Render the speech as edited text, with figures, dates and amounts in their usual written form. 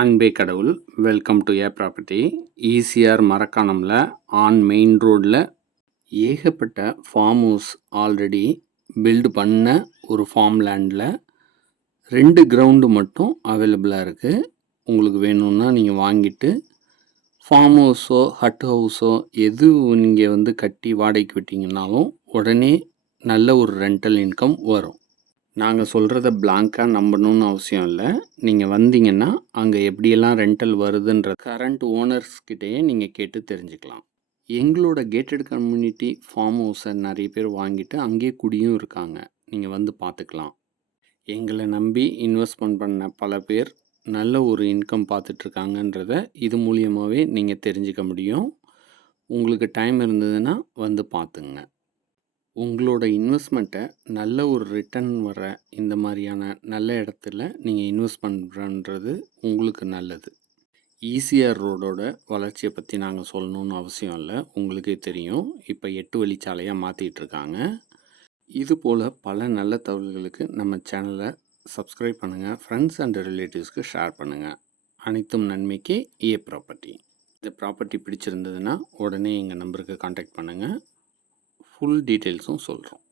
அன்பே கடவுள். Welcome to a property. ECR மரக்காணம்ல ஆன் மெயின் ரோடில் ஏகப்பட்ட ஃபார்ம் ஹவுஸ் ஆல்ரெடி பில்டு பண்ண ஒரு ஃபார்ம் லேண்டில் 2 கிரவுண்டு மட்டும் அவைலபிளாக இருக்குது. உங்களுக்கு வேணும்னா நீங்கள் வாங்கிட்டு ஃபார்ம் ஹவுஸோ ஹட் ஹவுஸோ எது நீங்கள் கட்டி வாடகைக்கு விட்டிங்கனாலும் உடனே நல்ல ஒரு ரெண்டல் இன்கம் வரும். நாங்கள் சொல்கிறத பிளாங்காக நம்பணும்னு அவசியம் இல்லை. நீங்கள் வந்தீங்கன்னா அங்கே எப்படியெல்லாம் ரெண்டல் வருதுன்ற கரண்ட் ஓனர்ஸ்கிட்டயே நீங்கள் கேட்டு தெரிஞ்சுக்கலாம். எங்களோட கேட்டட் கம்யூனிட்டி ஃபார்ம் ஹவுஸை நிறைய பேர் வாங்கிட்டு அங்கேயே குடியும் இருக்காங்க. நீங்கள் வந்து பார்த்துக்கலாம். எங்களை நம்பி இன்வெஸ்ட்மெண்ட் பண்ண பல பேர் நல்ல ஒரு இன்கம் பார்த்துட்ருக்காங்கன்றத இது மூலியமாகவே நீங்கள் தெரிஞ்சுக்க முடியும். உங்களுக்கு டைம் இருந்ததுன்னா வந்து பார்த்துங்க. உங்களோட இன்வெஸ்ட்மெண்ட்டை நல்ல ஒரு ரிட்டர்ன் வர இந்த மாதிரியான நல்ல இடத்துல நீங்கள் இன்வெஸ்ட் பண்ணுறது உங்களுக்கு நல்லது. ஈசிஆர் ரோடோட வளர்ச்சியை பற்றி நாங்கள் சொல்லணும்னு அவசியம் இல்லை, உங்களுக்கே தெரியும். இப்போ 8 வழிச்சாலையாக மாற்றிட்டுருக்காங்க. இதுபோல் பல நல்ல தகவல்களுக்கு நம்ம சேனலை சப்ஸ்கிரைப் பண்ணுங்கள், ஃப்ரெண்ட்ஸ் அண்ட் ரிலேட்டிவ்ஸ்க்கு ஷேர் பண்ணுங்கள். அனைத்தும் நன்மைக்கே ஏ ப்ராப்பர்ட்டி. இந்த ப்ராப்பர்ட்டி பிடிச்சிருந்ததுன்னா உடனே எங்கள் நம்பருக்கு காண்டாக்ட் பண்ணுங்கள். ஃபுல் டீட்டெயில்ஸும் சொல்கிறோம்.